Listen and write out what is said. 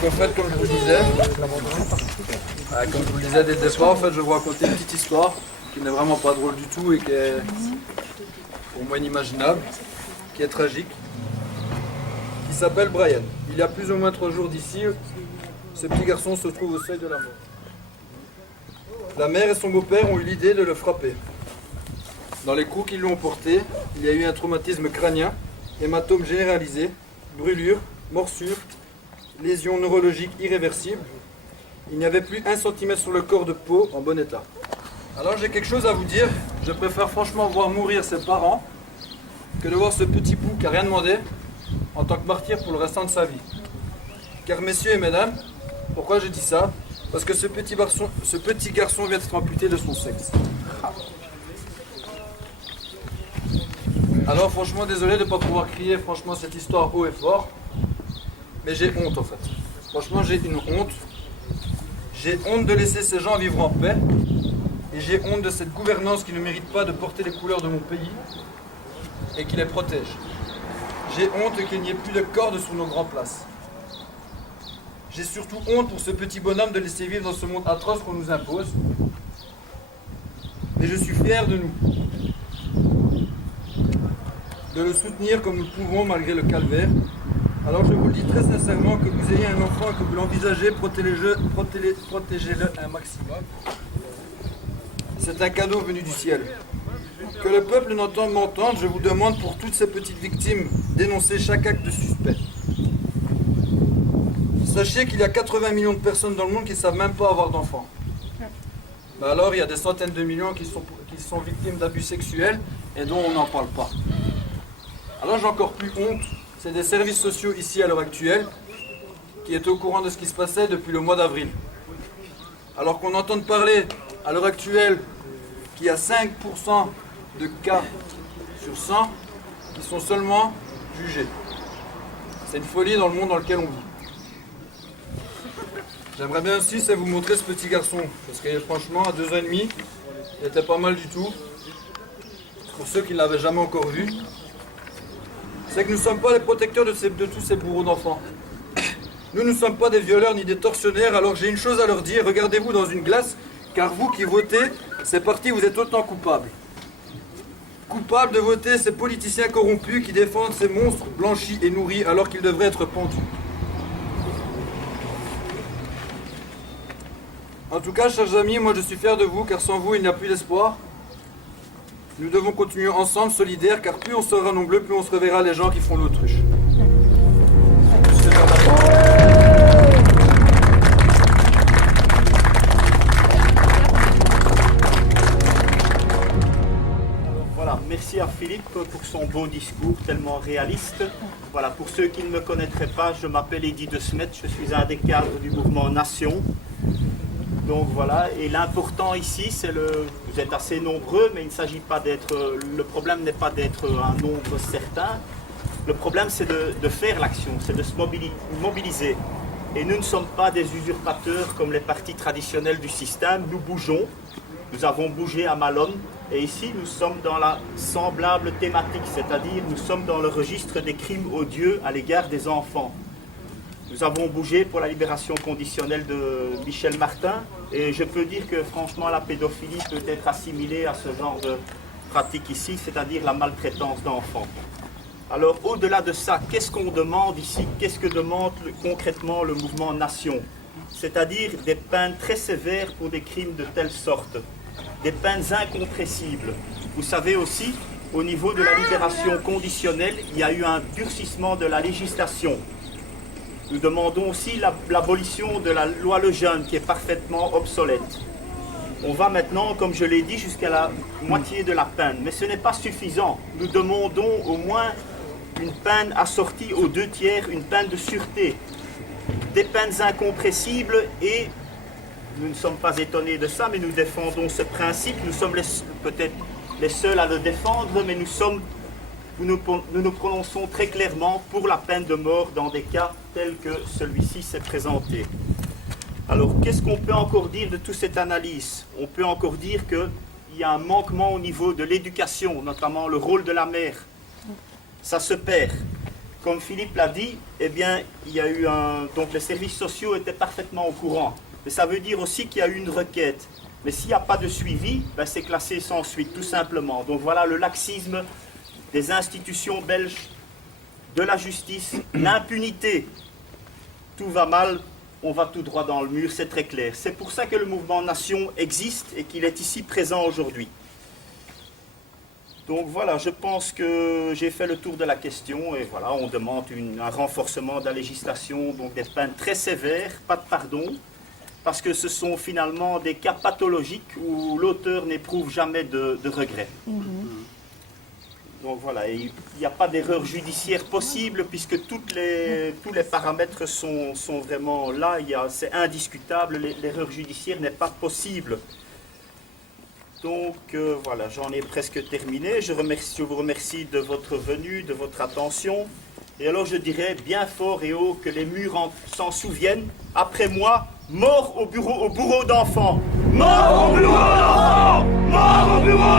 En fait, comme je vous le disais dès le départ, en fait, je vais vous raconter une petite histoire qui n'est vraiment pas drôle du tout et qui est pour moi inimaginable, qui est tragique, qui s'appelle Brian. Il y a plus ou moins 3 jours d'ici, ce petit garçon se trouve au seuil de la mort. La mère et son beau-père ont eu l'idée de le frapper. Dans les coups qu'ils lui ont portés, il y a eu un traumatisme crânien, hématome généralisé, brûlure, morsure, lésions neurologiques irréversibles. Il n'y avait plus 1 centimètre sur le corps de peau en bon état. Alors j'ai quelque chose à vous dire. Je préfère franchement voir mourir ses parents que de voir ce petit bout qui n'a rien demandé en tant que martyr pour le restant de sa vie. Car messieurs et mesdames, pourquoi je dis ça? Parce que ce petit garçon vient d'être amputé de son sexe. Alors franchement désolé de ne pas pouvoir crier franchement cette histoire haut et fort. Mais j'ai honte en fait. Franchement j'ai une honte. J'ai honte de laisser ces gens vivre en paix. Et j'ai honte de cette gouvernance qui ne mérite pas de porter les couleurs de mon pays et qui les protège. J'ai honte qu'il n'y ait plus de cordes sur nos grandes places. J'ai surtout honte pour ce petit bonhomme de laisser vivre dans ce monde atroce qu'on nous impose. Mais je suis fier de nous. De le soutenir comme nous pouvons malgré le calvaire. Alors je vous le dis très sincèrement, que vous ayez un enfant, que vous l'envisagez, protégez-le un maximum. C'est un cadeau venu du ciel. Que le peuple m'entende, je vous demande pour toutes ces petites victimes d'énoncer chaque acte de suspect. Sachez qu'il y a 80 millions de personnes dans le monde qui ne savent même pas avoir d'enfants. Ben alors il y a des centaines de millions qui sont victimes d'abus sexuels et dont on n'en parle pas. Alors j'ai encore plus honte. C'est des services sociaux ici à l'heure actuelle qui étaient au courant de ce qui se passait depuis le mois d'avril. Alors qu'on entend parler à l'heure actuelle qu'il y a 5% de cas sur 100 qui sont seulement jugés. C'est une folie dans le monde dans lequel on vit. J'aimerais bien aussi vous montrer ce petit garçon, parce que franchement à 2 ans et demi, il était pas mal du tout. Pour ceux qui ne l'avaient jamais encore vu. C'est que nous ne sommes pas les protecteurs de tous ces bourreaux d'enfants. Nous ne sommes pas des violeurs ni des tortionnaires, alors j'ai une chose à leur dire, regardez-vous dans une glace, car vous qui votez, c'est parti, vous êtes autant coupables. Coupables de voter ces politiciens corrompus qui défendent ces monstres blanchis et nourris alors qu'ils devraient être pendus. En tout cas, chers amis, moi je suis fier de vous, car sans vous, il n'y a plus d'espoir. Nous devons continuer ensemble, solidaires, car plus on sera nombreux, plus on se reverra les gens qui font l'autruche. Voilà, merci à Philippe pour son beau discours tellement réaliste. Voilà, pour ceux qui ne me connaîtraient pas, je m'appelle Eddy De Smet, je suis un des cadres du mouvement Nation. Donc voilà, et l'important ici, c'est vous êtes assez nombreux, mais il ne s'agit pas le problème n'est pas d'être un nombre certain. Le problème, c'est de faire l'action, c'est de se mobiliser. Et nous ne sommes pas des usurpateurs comme les partis traditionnels du système, nous bougeons. Nous avons bougé à Malone, et ici, nous sommes dans la semblable thématique, c'est-à-dire nous sommes dans le registre des crimes odieux à l'égard des enfants. Nous avons bougé pour la libération conditionnelle de Michel Martin et je peux dire que franchement la pédophilie peut être assimilée à ce genre de pratique ici, c'est-à-dire la maltraitance d'enfants. Alors, au-delà de ça, qu'est-ce qu'on demande ici? Qu'est-ce que demande concrètement le mouvement Nation? C'est-à-dire des peines très sévères pour des crimes de telle sorte, des peines incompressibles. Vous savez aussi, au niveau de la libération conditionnelle, il y a eu un durcissement de la législation. Nous demandons aussi l'abolition de la loi Lejeune, qui est parfaitement obsolète. On va maintenant, comme je l'ai dit, jusqu'à la moitié de la peine. Mais ce n'est pas suffisant. Nous demandons au moins une peine assortie aux 2/3, une peine de sûreté. Des peines incompressibles et nous ne sommes pas étonnés de ça, mais nous défendons ce principe. Nous sommes peut-être les seuls à le défendre, mais nous nous prononçons très clairement pour la peine de mort dans des cas tels que celui-ci s'est présenté. Alors, qu'est-ce qu'on peut encore dire de toute cette analyse? On peut encore dire qu'il y a un manquement au niveau de l'éducation, notamment le rôle de la mère. Ça se perd. Comme Philippe l'a dit, eh bien, il y a eu donc les services sociaux étaient parfaitement au courant. Mais ça veut dire aussi qu'il y a eu une requête. Mais s'il n'y a pas de suivi, ben c'est classé sans suite, tout simplement. Donc voilà le laxisme des institutions belges, de la justice, l'impunité. Tout va mal, on va tout droit dans le mur, c'est très clair. C'est pour ça que le mouvement Nation existe et qu'il est ici présent aujourd'hui. Donc voilà, je pense que j'ai fait le tour de la question et voilà, on demande un renforcement de la législation, donc des peines très sévères, pas de pardon, parce que ce sont finalement des cas pathologiques où l'auteur n'éprouve jamais de regret. Donc voilà, il n'y a pas d'erreur judiciaire possible puisque tous les paramètres sont vraiment là, c'est indiscutable, l'erreur judiciaire n'est pas possible. Donc voilà, j'en ai presque terminé. Je vous remercie de votre venue, de votre attention. Et alors je dirais bien fort et haut que les murs s'en souviennent. Après moi, mort au bourreau d'enfants. Mort au bourreau d'enfants. Mort au bourreau